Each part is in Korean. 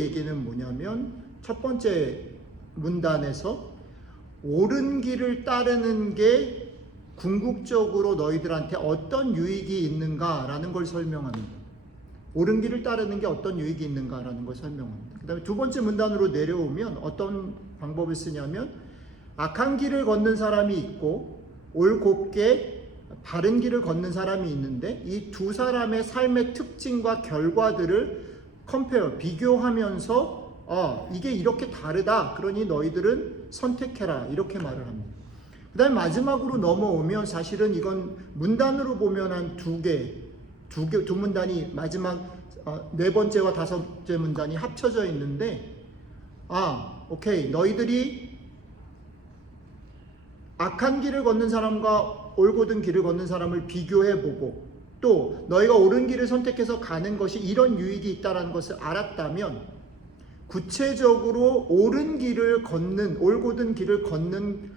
얘기는 뭐냐면 첫 번째 문단에서 옳은 길을 따르는 게 궁극적으로 너희들한테 어떤 유익이 있는가라는 걸 설명합니다. 옳은 길을 따르는 게 어떤 유익이 있는가라는 걸 설명합니다. 그 다음에 두 번째 문단으로 내려오면 어떤 방법을 쓰냐면 악한 길을 걷는 사람이 있고 올곧게 바른 길을 걷는 사람이 있는데 이 두 사람의 삶의 특징과 결과들을 비교하면서 이게 이렇게 다르다. 그러니 너희들은 선택해라. 이렇게 말을 합니다. 그 다음에 마지막으로 넘어오면 사실은 이건 문단으로 보면 한 두 문단이 마지막 네 번째와 다섯 번째 문단이 합쳐져 있는데 오케이. 너희들이 악한 길을 걷는 사람과 올곧은 길을 걷는 사람을 비교해보고 또 너희가 옳은 길을 선택해서 가는 것이 이런 유익이 있다는 것을 알았다면 구체적으로 옳은 길을 걷는, 올곧은 길을 걷는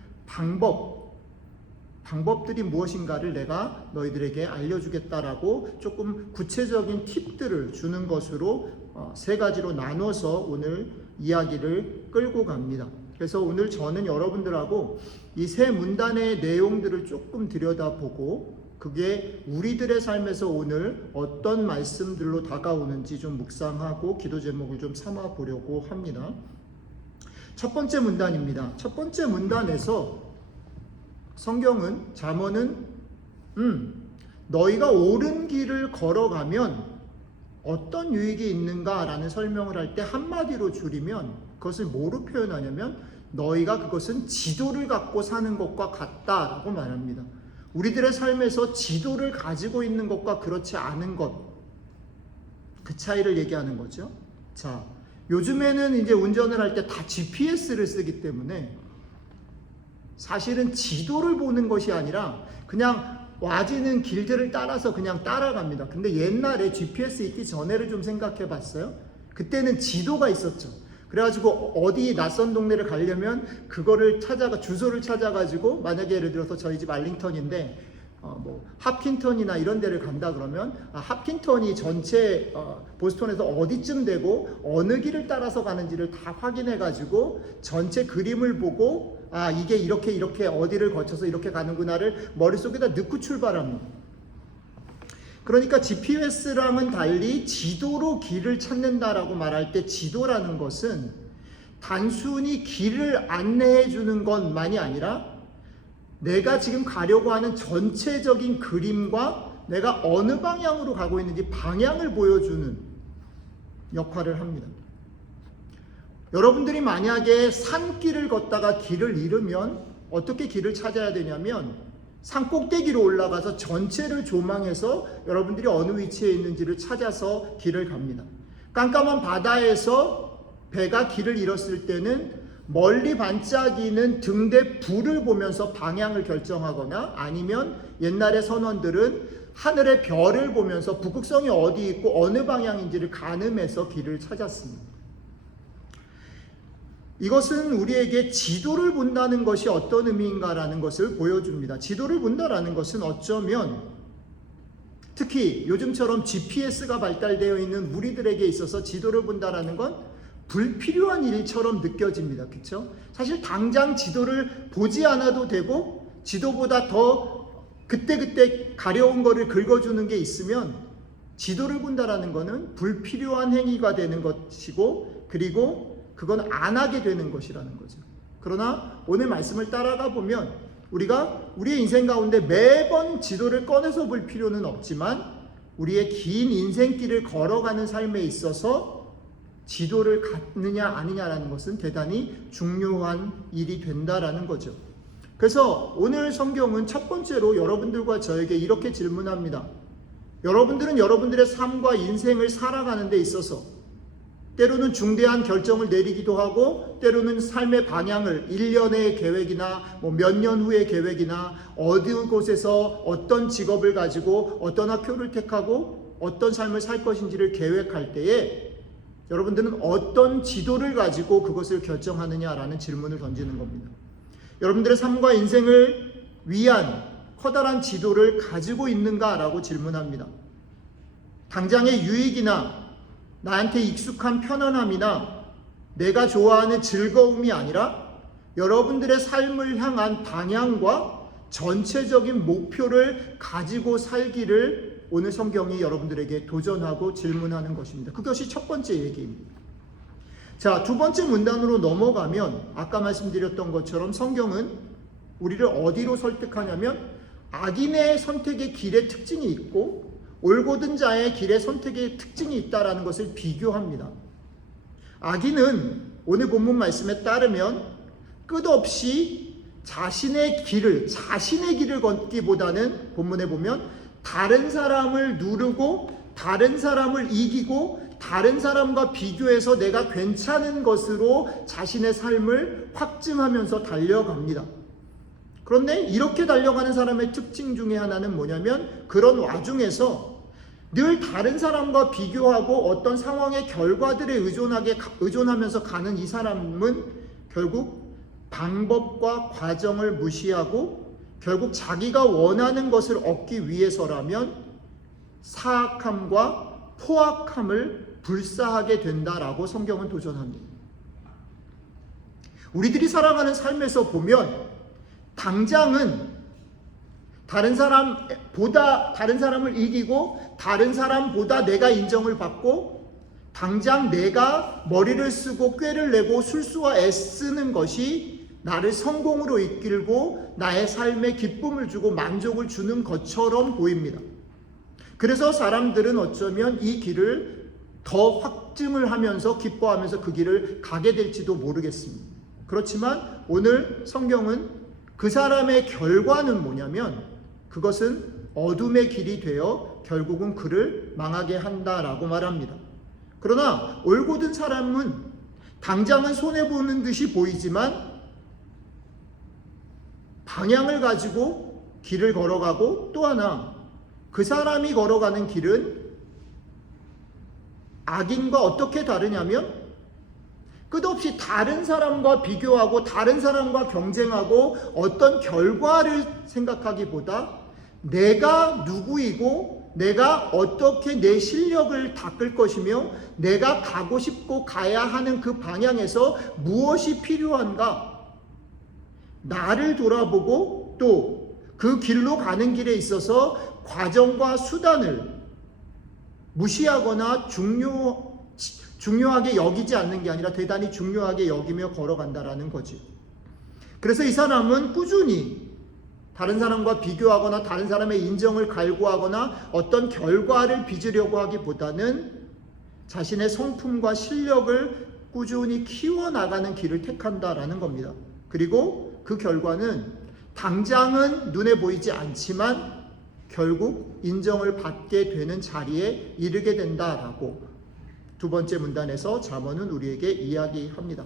방법들이 무엇인가를 내가 너희들에게 알려주겠다라고 조금 구체적인 팁들을 주는 것으로 세 가지로 나눠서 오늘 이야기를 끌고 갑니다. 그래서 오늘 저는 여러분들하고 이 세 문단의 내용들을 조금 들여다보고 그게 우리들의 삶에서 오늘 어떤 말씀들로 다가오는지 좀 묵상하고 기도 제목을 좀 삼아 보려고 합니다. 첫 번째 문단입니다. 첫 번째 문단에서 성경은 잠언은 너희가 옳은 길을 걸어가면 어떤 유익이 있는가라는 설명을 할 때 한마디로 줄이면 그것을 뭐로 표현하냐면 너희가 그것은 지도를 갖고 사는 것과 같다라고 말합니다. 우리들의 삶에서 지도를 가지고 있는 것과 그렇지 않은 것, 그 차이를 얘기하는 거죠. 자, 요즘에는 이제 운전을 할 때 다 GPS를 쓰기 때문에 사실은 지도를 보는 것이 아니라 그냥 와지는 길들을 따라서 그냥 따라갑니다. 근데 옛날에 GPS 있기 전에를 좀 생각해 봤어요. 그때는 지도가 있었죠. 그래가지고 어디 낯선 동네를 가려면 그거를 주소를 찾아가지고 만약에 예를 들어서 저희 집 알링턴인데 합킨턴이나 이런 데를 간다 그러면 합킨턴이 전체 보스턴에서 어디쯤 되고 어느 길을 따라서 가는지를 다 확인해가지고 전체 그림을 보고 이게 이렇게 어디를 거쳐서 이렇게 가는구나를 머릿속에다 넣고 출발합니다. 그러니까 GPS랑은 달리 지도로 길을 찾는다라고 말할 때 지도라는 것은 단순히 길을 안내해 주는 것만이 아니라 내가 지금 가려고 하는 전체적인 그림과 내가 어느 방향으로 가고 있는지 방향을 보여주는 역할을 합니다. 여러분들이 만약에 산길을 걷다가 길을 잃으면 어떻게 길을 찾아야 되냐면 산 꼭대기로 올라가서 전체를 조망해서 여러분들이 어느 위치에 있는지를 찾아서 길을 갑니다. 깜깜한 바다에서 배가 길을 잃었을 때는 멀리 반짝이는 등대 불을 보면서 방향을 결정하거나 아니면 옛날의 선원들은 하늘의 별을 보면서 북극성이 어디 있고 어느 방향인지를 가늠해서 길을 찾았습니다. 이것은 우리에게 지도를 본다는 것이 어떤 의미인가라는 것을 보여줍니다. 지도를 본다라는 것은 어쩌면 특히 요즘처럼 GPS가 발달되어 있는 우리들에게 있어서 지도를 본다라는 건 불필요한 일처럼 느껴집니다. 그렇죠? 사실 당장 지도를 보지 않아도 되고 지도보다 더 그때그때 가려운 거를 긁어주는 게 있으면 지도를 본다라는 것은 불필요한 행위가 되는 것이고 그리고 그건 안 하게 되는 것이라는 거죠. 그러나 오늘 말씀을 따라가 보면 우리가 우리의 인생 가운데 매번 지도를 꺼내서 볼 필요는 없지만 우리의 긴 인생길을 걸어가는 삶에 있어서 지도를 갖느냐 아니냐라는 것은 대단히 중요한 일이 된다라는 거죠. 그래서 오늘 성경은 첫 번째로 여러분들과 저에게 이렇게 질문합니다. 여러분들은 여러분들의 삶과 인생을 살아가는 데 있어서 때로는 중대한 결정을 내리기도 하고 때로는 삶의 방향을 1년의 계획이나 몇 년 후의 계획이나 어디 곳에서 어떤 직업을 가지고 어떤 학교를 택하고 어떤 삶을 살 것인지를 계획할 때에 여러분들은 어떤 지도를 가지고 그것을 결정하느냐라는 질문을 던지는 겁니다. 여러분들의 삶과 인생을 위한 커다란 지도를 가지고 있는가라고 질문합니다. 당장의 유익이나 나한테 익숙한 편안함이나 내가 좋아하는 즐거움이 아니라 여러분들의 삶을 향한 방향과 전체적인 목표를 가지고 살기를 오늘 성경이 여러분들에게 도전하고 질문하는 것입니다. 그것이 첫 번째 얘기입니다. 자, 두 번째 문단으로 넘어가면 아까 말씀드렸던 것처럼 성경은 우리를 어디로 설득하냐면 악인의 선택의 길의 특징이 있고 올곧은 자의 길의 선택의 특징이 있다라는 것을 비교합니다. 악인은 오늘 본문 말씀에 따르면 끝없이 자신의 길을 걷기보다는 본문에 보면 다른 사람을 누르고 다른 사람을 이기고 다른 사람과 비교해서 내가 괜찮은 것으로 자신의 삶을 확증하면서 달려갑니다. 그런데 이렇게 달려가는 사람의 특징 중에 하나는 뭐냐면 그런 와중에서 늘 다른 사람과 비교하고 어떤 상황의 결과들에 의존하면서 가는 이 사람은 결국 방법과 과정을 무시하고 결국 자기가 원하는 것을 얻기 위해서라면 사악함과 포악함을 불사하게 된다라고 성경은 도전합니다. 우리들이 살아가는 삶에서 보면 당장은 다른 사람을 이기고 다른 사람보다 내가 인정을 받고 당장 내가 머리를 쓰고 꾀를 내고 술수와 애쓰는 것이 나를 성공으로 이끌고 나의 삶에 기쁨을 주고 만족을 주는 것처럼 보입니다. 그래서 사람들은 어쩌면 이 길을 더 확증을 하면서 기뻐하면서 그 길을 가게 될지도 모르겠습니다. 그렇지만 오늘 성경은 그 사람의 결과는 뭐냐면 그것은 어둠의 길이 되어 결국은 그를 망하게 한다라고 말합니다. 그러나 올곧은 사람은 당장은 손해보는 듯이 보이지만 방향을 가지고 길을 걸어가고 또 하나 그 사람이 걸어가는 길은 악인과 어떻게 다르냐면 끝없이 다른 사람과 비교하고 다른 사람과 경쟁하고 어떤 결과를 생각하기보다 내가 누구이고 내가 어떻게 내 실력을 닦을 것이며 내가 가고 싶고 가야 하는 그 방향에서 무엇이 필요한가 나를 돌아보고 또 그 길로 가는 길에 있어서 과정과 수단을 무시하거나 중요하게 여기지 않는 게 아니라 대단히 중요하게 여기며 걸어간다라는 거지. 그래서 이 사람은 꾸준히 다른 사람과 비교하거나 다른 사람의 인정을 갈구하거나 어떤 결과를 빚으려고 하기보다는 자신의 성품과 실력을 꾸준히 키워나가는 길을 택한다라는 겁니다. 그리고 그 결과는 당장은 눈에 보이지 않지만 결국 인정을 받게 되는 자리에 이르게 된다라고 두 번째 문단에서 잠언은 우리에게 이야기합니다.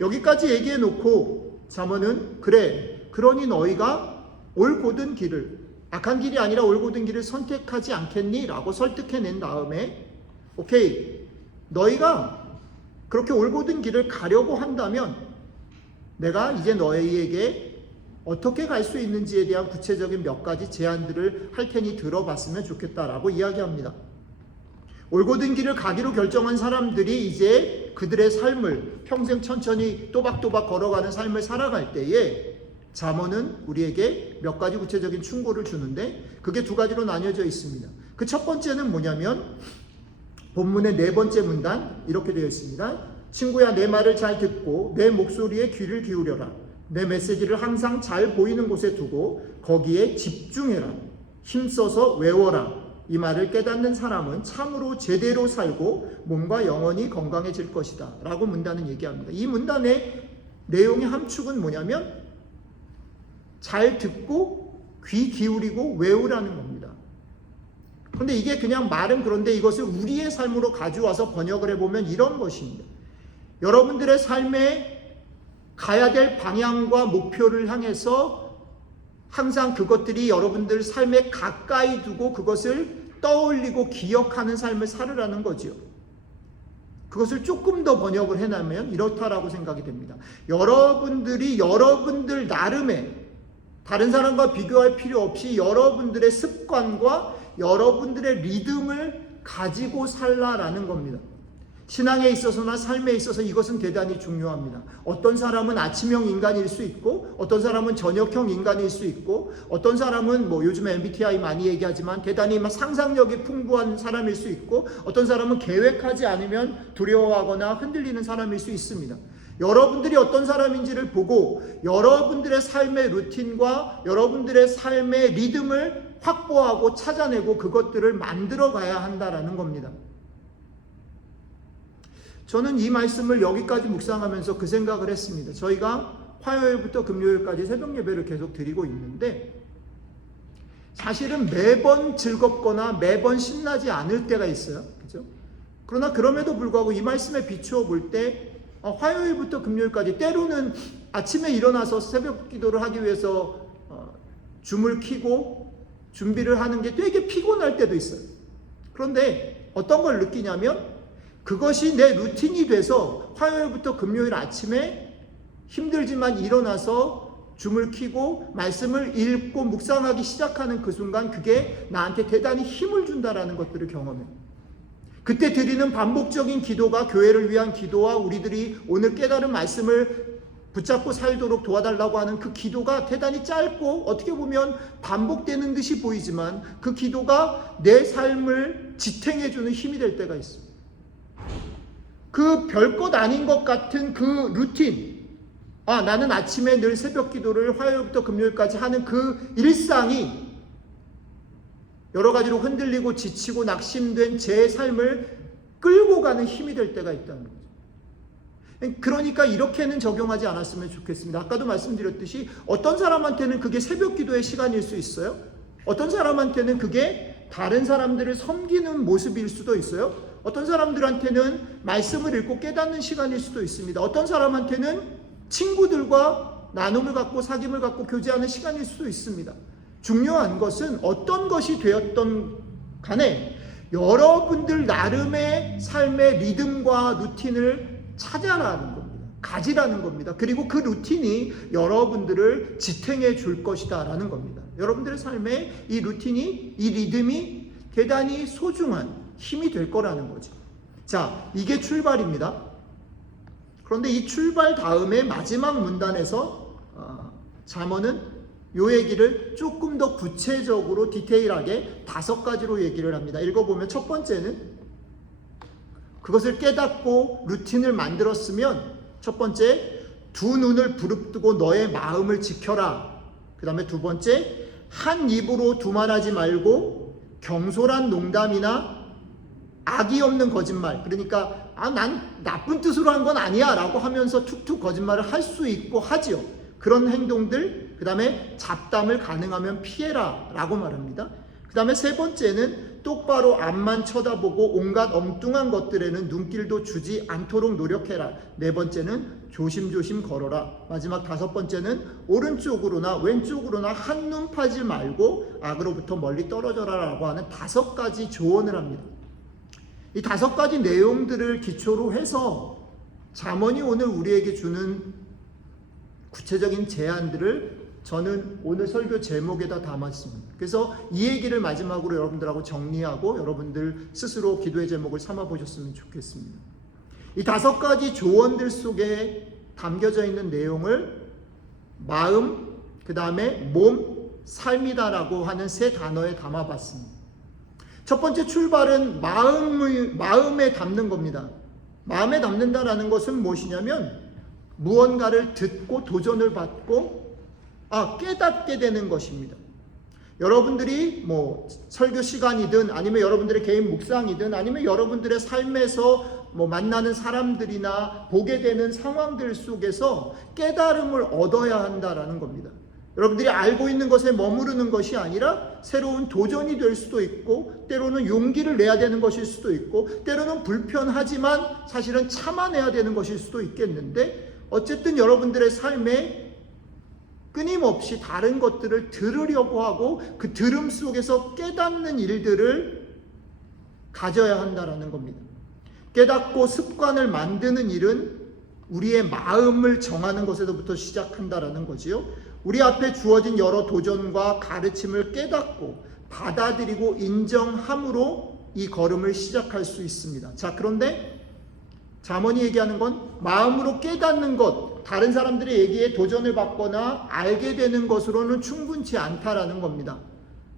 여기까지 얘기해 놓고 잠언은 그래 그러니 너희가 올곧은 길을 악한 길이 아니라 올곧은 길을 선택하지 않겠니? 라고 설득해낸 다음에 오케이 너희가 그렇게 올곧은 길을 가려고 한다면 내가 이제 너희에게 어떻게 갈 수 있는지에 대한 구체적인 몇 가지 제안들을 할 테니 들어봤으면 좋겠다라고 이야기합니다. 올곧은 길을 가기로 결정한 사람들이 이제 그들의 삶을 평생 천천히 또박또박 걸어가는 삶을 살아갈 때에 잠언은 우리에게 몇 가지 구체적인 충고를 주는데 그게 두 가지로 나뉘어져 있습니다. 그 첫 번째는 뭐냐면 본문의 네 번째 문단 이렇게 되어 있습니다. 친구야 내 말을 잘 듣고 내 목소리에 귀를 기울여라. 내 메시지를 항상 잘 보이는 곳에 두고 거기에 집중해라. 힘써서 외워라. 이 말을 깨닫는 사람은 참으로 제대로 살고 몸과 영혼이 건강해질 것이다 라고 문단은 얘기합니다. 이 문단의 내용의 함축은 뭐냐면 잘 듣고 귀 기울이고 외우라는 겁니다. 그런데 이게 그냥 말은 그런데 이것을 우리의 삶으로 가져와서 번역을 해보면 이런 것입니다. 여러분들의 삶에 가야 될 방향과 목표를 향해서 항상 그것들이 여러분들 삶에 가까이 두고 그것을 떠올리고 기억하는 삶을 살으라는 거지요. 그것을 조금 더 번역을 해나면 이렇다라고 생각이 됩니다. 여러분들이 여러분들 나름의 다른 사람과 비교할 필요 없이 여러분들의 습관과 여러분들의 리듬을 가지고 살라라는 겁니다. 신앙에 있어서나 삶에 있어서 이것은 대단히 중요합니다. 어떤 사람은 아침형 인간일 수 있고, 어떤 사람은 저녁형 인간일 수 있고, 어떤 사람은 요즘에 MBTI 많이 얘기하지만 대단히 상상력이 풍부한 사람일 수 있고, 어떤 사람은 계획하지 않으면 두려워하거나 흔들리는 사람일 수 있습니다. 여러분들이 어떤 사람인지를 보고 여러분들의 삶의 루틴과 여러분들의 삶의 리듬을 확보하고 찾아내고 그것들을 만들어 가야 한다라는 겁니다. 저는 이 말씀을 여기까지 묵상하면서 그 생각을 했습니다. 저희가 화요일부터 금요일까지 새벽 예배를 계속 드리고 있는데, 사실은 매번 즐겁거나 매번 신나지 않을 때가 있어요. 그죠? 그러나 그럼에도 불구하고 이 말씀에 비추어 볼 때 화요일부터 금요일까지 때로는 아침에 일어나서 새벽 기도를 하기 위해서 줌을 켜고 준비를 하는 게 되게 피곤할 때도 있어요. 그런데 어떤 걸 느끼냐면 그것이 내 루틴이 돼서 화요일부터 금요일 아침에 힘들지만 일어나서 줌을 켜고 말씀을 읽고 묵상하기 시작하는 그 순간 그게 나한테 대단히 힘을 준다라는 것들을 경험해요. 그때 드리는 반복적인 기도가 교회를 위한 기도와 우리들이 오늘 깨달은 말씀을 붙잡고 살도록 도와달라고 하는 그 기도가 대단히 짧고 어떻게 보면 반복되는 듯이 보이지만 그 기도가 내 삶을 지탱해주는 힘이 될 때가 있습니다. 그 별것 아닌 것 같은 그 루틴, 나는 아침에 늘 새벽 기도를 화요일부터 금요일까지 하는 그 일상이 여러 가지로 흔들리고 지치고 낙심된 제 삶을 끌고 가는 힘이 될 때가 있다는 거죠. 그러니까 이렇게는 적용하지 않았으면 좋겠습니다. 아까도 말씀드렸듯이 어떤 사람한테는 그게 새벽 기도의 시간일 수 있어요. 어떤 사람한테는 그게 다른 사람들을 섬기는 모습일 수도 있어요. 어떤 사람들한테는 말씀을 읽고 깨닫는 시간일 수도 있습니다. 어떤 사람한테는 친구들과 나눔을 갖고 사귐을 갖고 교제하는 시간일 수도 있습니다. 중요한 것은 어떤 것이 되었던 간에 여러분들 나름의 삶의 리듬과 루틴을 찾아라는 겁니다. 가지라는 겁니다. 그리고 그 루틴이 여러분들을 지탱해 줄 것이다 라는 겁니다. 여러분들의 삶에 이 루틴이, 이 리듬이 대단히 소중한 힘이 될 거라는 거죠. 자, 이게 출발입니다. 그런데 이 출발 다음에 마지막 문단에서 잠언은 요 얘기를 조금 더 구체적으로 디테일하게 5가지로 얘기를 합니다. 읽어보면 첫 번째는 그것을 깨닫고 루틴을 만들었으면 첫 번째, 두 눈을 부릅뜨고 너의 마음을 지켜라. 그 다음에 두 번째, 한 입으로 두말하지 말고 경솔한 농담이나 악이 없는 거짓말, 그러니까 난 나쁜 뜻으로 한 건 아니야 라고 하면서 툭툭 거짓말을 할 수 있고 하지요. 그런 행동들, 그 다음에 잡담을 가능하면 피해라 라고 말합니다. 그 다음에 세 번째는 똑바로 앞만 쳐다보고 온갖 엉뚱한 것들에는 눈길도 주지 않도록 노력해라. 네 번째는 조심조심 걸어라. 마지막 5번째는 오른쪽으로나 왼쪽으로나 한눈 파지 말고 악으로부터 멀리 떨어져라 라고 하는 5가지 조언을 합니다. 이 5가지 내용들을 기초로 해서 잠언이 오늘 우리에게 주는 구체적인 제안들을 저는 오늘 설교 제목에다 담았습니다. 그래서 이 얘기를 마지막으로 여러분들하고 정리하고 여러분들 스스로 기도의 제목을 삼아 보셨으면 좋겠습니다. 이 5가지 조언들 속에 담겨져 있는 내용을 마음, 그 다음에 몸, 삶이다라고 하는 3 단어에 담아봤습니다. 첫 번째 출발은 마음에 담는 겁니다. 마음에 담는다라는 것은 무엇이냐면 무언가를 듣고 도전을 받고 깨닫게 되는 것입니다. 여러분들이 설교 시간이든 아니면 여러분들의 개인 묵상이든 아니면 여러분들의 삶에서 만나는 사람들이나 보게 되는 상황들 속에서 깨달음을 얻어야 한다라는 겁니다. 여러분들이 알고 있는 것에 머무르는 것이 아니라 새로운 도전이 될 수도 있고 때로는 용기를 내야 되는 것일 수도 있고 때로는 불편하지만 사실은 참아내야 되는 것일 수도 있겠는데 어쨌든 여러분들의 삶에 끊임없이 다른 것들을 들으려고 하고 그 들음 속에서 깨닫는 일들을 가져야 한다는 겁니다. 깨닫고 습관을 만드는 일은 우리의 마음을 정하는 것에서부터 시작한다는 거지요. 우리 앞에 주어진 여러 도전과 가르침을 깨닫고 받아들이고 인정함으로 이 걸음을 시작할 수 있습니다. 자, 그런데 잠언이 얘기하는 건 마음으로 깨닫는 것, 다른 사람들의 얘기에 도전을 받거나 알게 되는 것으로는 충분치 않다라는 겁니다.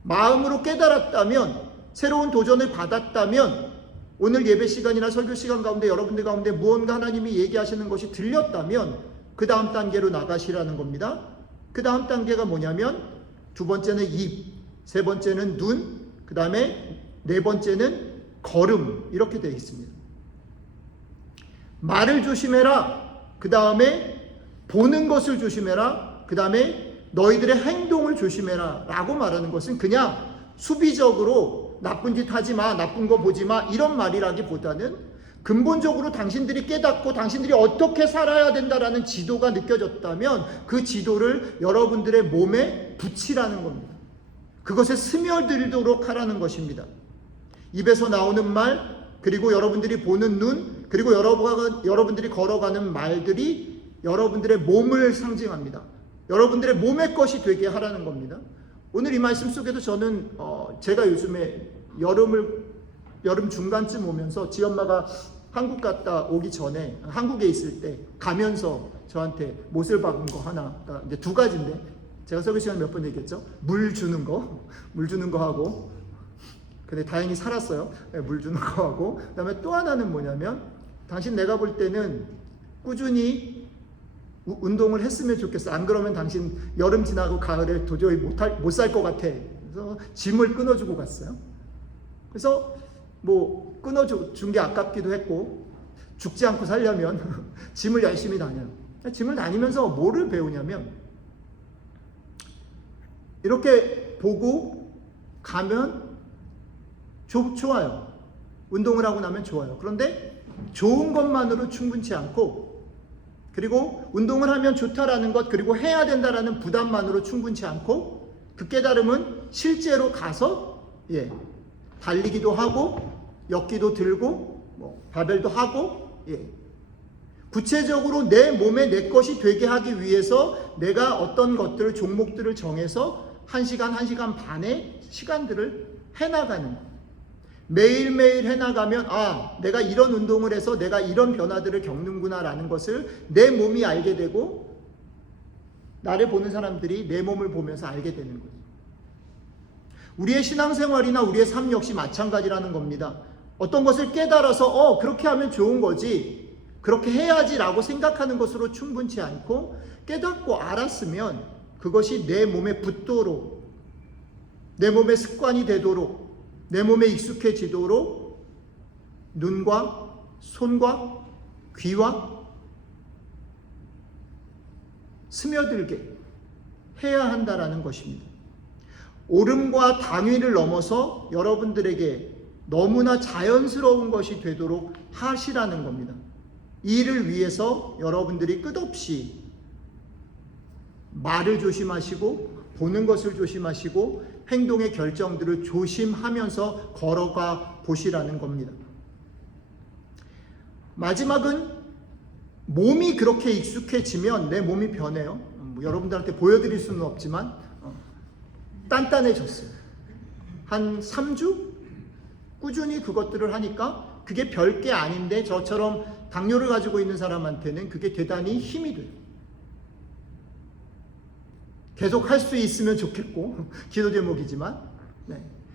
마음으로 깨달았다면, 새로운 도전을 받았다면, 오늘 예배 시간이나 설교 시간 가운데 여러분들 가운데 무언가 하나님이 얘기하시는 것이 들렸다면 그 다음 단계로 나가시라는 겁니다. 그 다음 단계가 뭐냐면 두 번째는 입, 세 번째는 눈, 그 다음에 네 번째는 걸음, 이렇게 되어 있습니다. 말을 조심해라. 그 다음에 보는 것을 조심해라. 그 다음에 너희들의 행동을 조심해라 라고 말하는 것은 그냥 수비적으로 나쁜 짓 하지 마, 나쁜 거 보지 마, 이런 말이라기보다는 근본적으로 당신들이 깨닫고 당신들이 어떻게 살아야 된다라는 지도가 느껴졌다면 그 지도를 여러분들의 몸에 붙이라는 겁니다. 그것에 스며들도록 하라는 것입니다. 입에서 나오는 말, 그리고 여러분들이 보는 눈, 그리고 여러분들이 걸어가는 말들이 여러분들의 몸을 상징합니다. 여러분들의 몸의 것이 되게 하라는 겁니다. 오늘 이 말씀 속에도 저는 제가 요즘에 여름 중간쯤 오면서 지엄마가 한국 갔다 오기 전에 한국에 있을 때 가면서 저한테 못을 박은 거 하나가 이제 두 가지인데, 제가 설교 시간 몇 번 얘기했죠? 물 주는 거 하고, 근데 다행히 살았어요. 물 주는 거 하고, 그다음에 또 하나는 뭐냐면 당신 내가 볼 때는 꾸준히 운동을 했으면 좋겠어. 안 그러면 당신 여름 지나고 가을에 도저히 못 살 것 같아. 그래서 짐을 끊어주고 갔어요. 그래서 뭐 끊어준 게 아깝기도 했고, 죽지 않고 살려면 짐을 열심히 다녀요. 짐을 다니면서 뭐를 배우냐면, 이렇게 보고 가면 좋아요. 운동을 하고 나면 좋아요. 그런데 좋은 것만으로 충분치 않고, 그리고 운동을 하면 좋다라는 것, 그리고 해야 된다라는 부담만으로 충분치 않고, 그 깨달음은 실제로 가서 달리기도 하고 역기도 들고 바벨도 하고, 구체적으로 내 몸에 내 것이 되게 하기 위해서 내가 어떤 것들을, 종목들을 정해서 1시간, 1시간 반의 시간들을 해나가는, 매일매일 해나가면 내가 이런 운동을 해서 내가 이런 변화들을 겪는구나 라는 것을 내 몸이 알게 되고, 나를 보는 사람들이 내 몸을 보면서 알게 되는 거예요. 우리의 신앙생활이나 우리의 삶 역시 마찬가지라는 겁니다. 어떤 것을 깨달아서 그렇게 하면 좋은 거지, 그렇게 해야지 라고 생각하는 것으로 충분치 않고, 깨닫고 알았으면 그것이 내 몸에 붙도록, 내 몸의 습관이 되도록, 내 몸에 익숙해지도록 눈과 손과 귀와 스며들게 해야 한다라는 것입니다. 옳음과 당위를 넘어서 여러분들에게 너무나 자연스러운 것이 되도록 하시라는 겁니다. 이 일을 위해서 여러분들이 끝없이 말을 조심하시고 보는 것을 조심하시고 행동의 결정들을 조심하면서 걸어가 보시라는 겁니다. 마지막은 몸이 그렇게 익숙해지면 내 몸이 변해요. 여러분들한테 보여드릴 수는 없지만 단단해졌어요. 한 3주? 꾸준히 그것들을 하니까 그게 별게 아닌데 저처럼 당뇨를 가지고 있는 사람한테는 그게 대단히 힘이 돼요. 계속 할 수 있으면 좋겠고 기도 제목이지만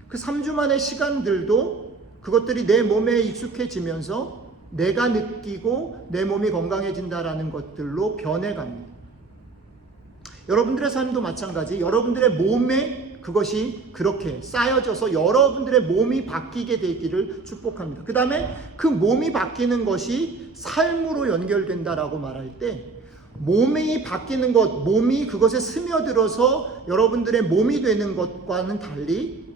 그 3주 만의 시간들도 그것들이 내 몸에 익숙해지면서 내가 느끼고 내 몸이 건강해진다라는 것들로 변해갑니다. 여러분들의 삶도 마찬가지, 여러분들의 몸에 그것이 그렇게 쌓여져서 여러분들의 몸이 바뀌게 되기를 축복합니다. 그 다음에 그 몸이 바뀌는 것이 삶으로 연결된다라고 말할 때, 몸이 바뀌는 것, 몸이 그것에 스며들어서 여러분들의 몸이 되는 것과는 달리,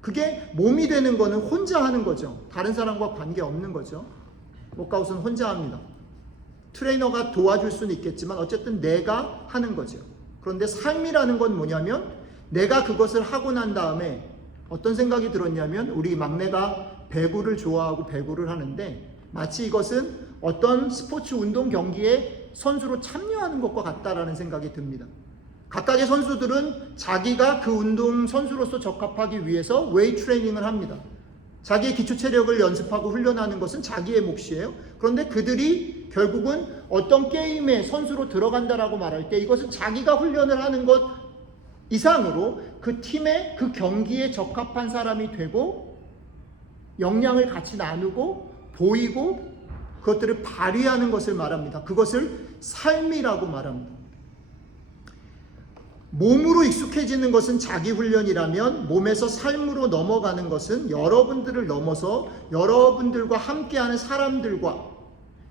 그게 몸이 되는 거는 혼자 하는 거죠. 다른 사람과 관계없는 거죠. 워크아웃은 혼자 합니다. 트레이너가 도와줄 수는 있겠지만 어쨌든 내가 하는 거죠. 그런데 삶이라는 건 뭐냐면, 내가 그것을 하고 난 다음에 어떤 생각이 들었냐면, 우리 막내가 배구를 좋아하고 배구를 하는데 마치 이것은 어떤 스포츠 운동 경기에 선수로 참여하는 것과 같다라는 생각이 듭니다. 각각의 선수들은 자기가 그 운동 선수로서 적합하기 위해서 웨이트 트레이닝을 합니다. 자기의 기초 체력을 연습하고 훈련하는 것은 자기의 몫이에요. 그런데 그들이 결국은 어떤 게임의 선수로 들어간다라고 말할 때 이것은 자기가 훈련을 하는 것 이상으로 그 팀의 그 경기에 적합한 사람이 되고 역량을 같이 나누고 보이고 그것들을 발휘하는 것을 말합니다. 그것을 삶이라고 말합니다. 몸으로 익숙해지는 것은 자기 훈련이라면 몸에서 삶으로 넘어가는 것은 여러분들을 넘어서 여러분들과 함께하는 사람들과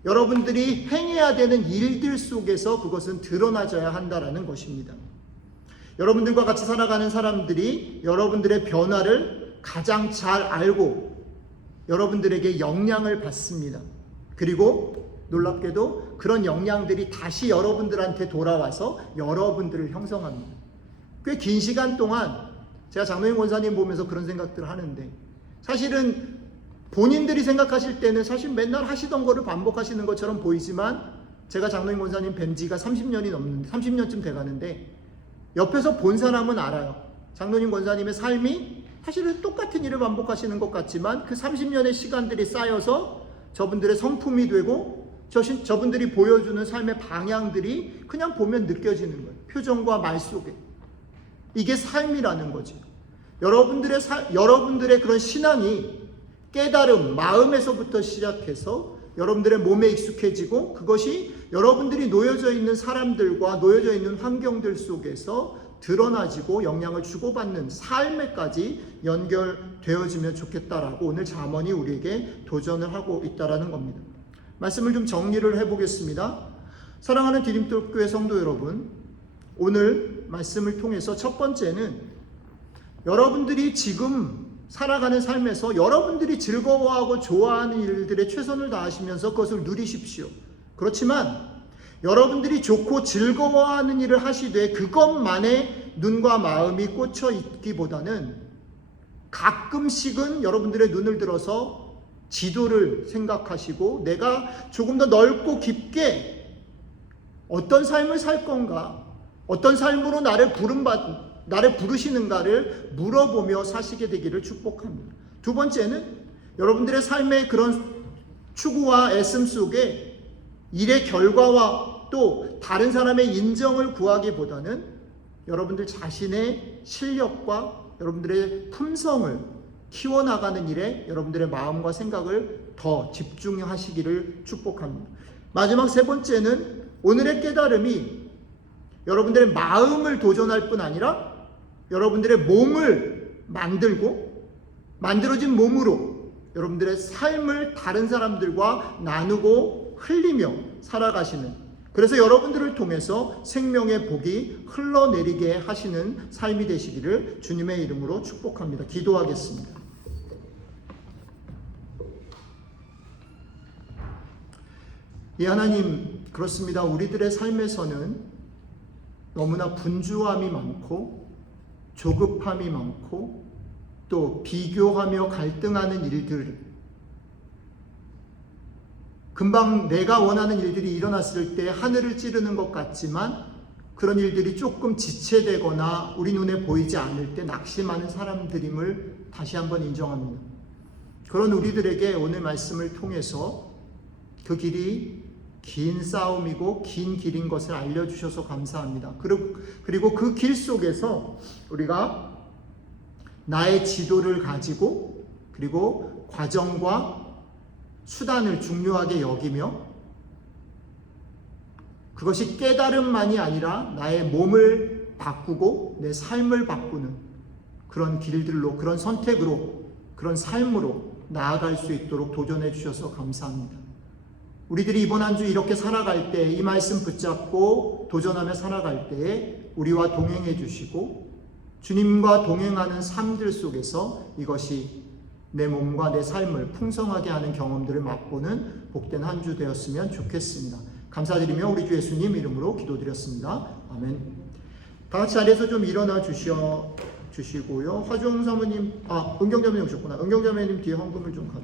여러분들이 행해야 되는 일들 속에서 그것은 드러나져야 한다라는 것입니다. 여러분들과 같이 살아가는 사람들이 여러분들의 변화를 가장 잘 알고 여러분들에게 영향을 받습니다. 그리고 놀랍게도 그런 영향들이 다시 여러분들한테 돌아와서 여러분들을 형성합니다. 꽤 긴 시간 동안 제가 장로인 권사님 보면서 그런 생각들을 하는데 사실은 본인들이 생각하실 때는 사실 맨날 하시던 거를 반복하시는 것처럼 보이지만 제가 장로인 권사님 뵌 지가 30년이 넘는데 30년쯤 돼가는데 옆에서 본 사람은 알아요. 장로님 권사님의 삶이 사실은 똑같은 일을 반복하시는 것 같지만 그 30년의 시간들이 쌓여서 저분들의 성품이 되고 저분들이 보여주는 삶의 방향들이 그냥 보면 느껴지는 거예요. 표정과 말 속에. 이게 삶이라는 거지. 여러분들의 그런 신앙이 깨달음, 마음에서부터 시작해서 여러분들의 몸에 익숙해지고 그것이 여러분들이 놓여져 있는 사람들과 놓여져 있는 환경들 속에서 드러나지고 영향을 주고받는 삶에까지 연결되어지면 좋겠다라고 오늘 잠언이 우리에게 도전을 하고 있다라는 겁니다. 말씀을 좀 정리를 해보겠습니다. 사랑하는 디딤돌교회 성도 여러분, 오늘 말씀을 통해서 첫 번째는 여러분들이 지금 살아가는 삶에서 여러분들이 즐거워하고 좋아하는 일들에 최선을 다하시면서 그것을 누리십시오. 그렇지만 여러분들이 좋고 즐거워하는 일을 하시되 그것만에 눈과 마음이 꽂혀 있기보다는 가끔씩은 여러분들의 눈을 들어서 지도를 생각하시고 내가 조금 더 넓고 깊게 어떤 삶을 살 건가, 어떤 삶으로 나를 부르시는가를 물어보며 사시게 되기를 축복합니다. 두 번째는 여러분들의 삶의 그런 추구와 애씀 속에 일의 결과와 또 다른 사람의 인정을 구하기보다는 여러분들 자신의 실력과 여러분들의 품성을 키워나가는 일에 여러분들의 마음과 생각을 더 집중하시기를 축복합니다. 마지막 세 번째는 오늘의 깨달음이 여러분들의 마음을 도전할 뿐 아니라 여러분들의 몸을 만들고 만들어진 몸으로 여러분들의 삶을 다른 사람들과 나누고 흘리며 살아가시는, 그래서 여러분들을 통해서 생명의 복이 흘러내리게 하시는 삶이 되시기를 주님의 이름으로 축복합니다. 기도하겠습니다. 예, 하나님, 그렇습니다. 우리들의 삶에서는 너무나 분주함이 많고 조급함이 많고 또 비교하며 갈등하는 일들, 금방 내가 원하는 일들이 일어났을 때 하늘을 찌르는 것 같지만 그런 일들이 조금 지체되거나 우리 눈에 보이지 않을 때 낙심하는 사람들임을 다시 한번 인정합니다. 그런 우리들에게 오늘 말씀을 통해서 그 길이 긴 싸움이고 긴 길인 것을 알려주셔서 감사합니다. 그리고 그 길 속에서 우리가 나의 지도를 가지고 그리고 과정과 수단을 중요하게 여기며 그것이 깨달음만이 아니라 나의 몸을 바꾸고 내 삶을 바꾸는 그런 길들로, 그런 선택으로, 그런 삶으로 나아갈 수 있도록 도전해 주셔서 감사합니다. 우리들이 이번 한 주 이렇게 살아갈 때, 이 말씀 붙잡고 도전하며 살아갈 때에 우리와 동행해 주시고 주님과 동행하는 삶들 속에서 이것이 내 몸과 내 삶을 풍성하게 하는 경험들을 맛보는 복된 한 주 되었으면 좋겠습니다. 감사드리며 우리 주 예수님 이름으로 기도드렸습니다. 아멘. 다 같이 자리에서 좀 일어나 주시고요. 화종 사모님, 은경자매님 오셨구나. 은경자매님 뒤에 헌금을 좀